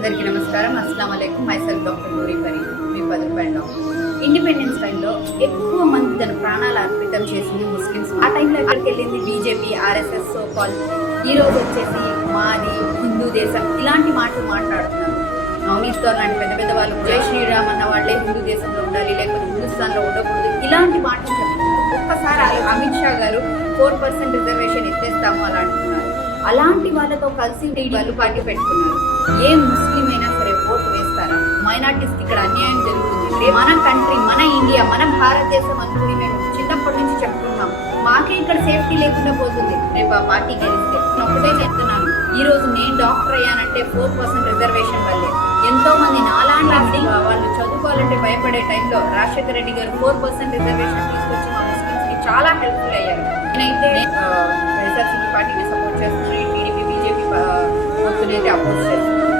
అందరికీ నమస్కారం. అస్సలాము అలైకుం. మైసెల్ఫ్ డాక్టర్ నూరి కరీం, మీ 10 రూపాయల డాక్టర్. ఇండిపెండెన్స్ టైంలో ఎక్కువ మంది తన ప్రాణాలు అర్పితం చేసింది ముస్లిమ్స్. ఆ టైంలో ఎక్కడికి వెళ్ళింది బీజేపీ, ఆర్ఎస్ఎస్, సోకాల్. ఈ రోజు వచ్చేసి మాది హిందూ దేశం ఇలాంటి మాటలు మాట్లాడుతున్నారు. నవనీత్ కౌర్ లాంటి పెద్ద పెద్ద వాళ్ళు జై శ్రీరామ్ అన్న వాళ్ళే హిందూ దేశంలో ఉండాలి, లేకపోతే హిందుస్థాన్లో ఉండకూడదు, ఇలాంటి మాటలు చెప్తున్నారు. ఒక్కసారి అమిత్ షా గారు 4% రిజర్వేషన్ ఎత్తేస్తాము అలా అంటున్నారు. అలాంటి వాళ్ళతో కలిసి వాళ్ళు పార్టీ పెట్టుకున్నారు. ఏ ముస్లిం అయినా సరే ఓటు వేస్తారా? మైనార్టీస్కి ఇక్కడ అన్యాయం జరుగుతుంది. మన కంట్రీ, మన ఇండియా, మన భారతదేశం అనుకుని మేము చిన్నప్పటి నుంచి చెప్తున్నాం. మాకే ఇక్కడ సేఫ్టీ లేకుండా పోతుంది రేపు ఆ పార్టీ గెలిస్తే. నేను ఒకటే చెప్తున్నాను, ఈ రోజు నేను డాక్టర్ అయ్యానంటే 4% రిజర్వేషన్ వల్లే. ఎంతో మంది నాలాంటి వాళ్ళు చదువుకోవాలంటే భయపడే టైంలో రాజశేఖర రెడ్డి గారు 4% రిజర్వేషన్ తీసుకొచ్చి మా ముస్లిమ్స్ కి చాలా హెల్ప్ఫుల్ అయ్యారు. నేనైతే వైఎస్ఆర్సీపీ పార్టీని సపోర్ట్ చేస్తున్నాను. టీడీపీ, బీజేపీ పొత్తునైతే అపోజ్ చేస్తున్నాను.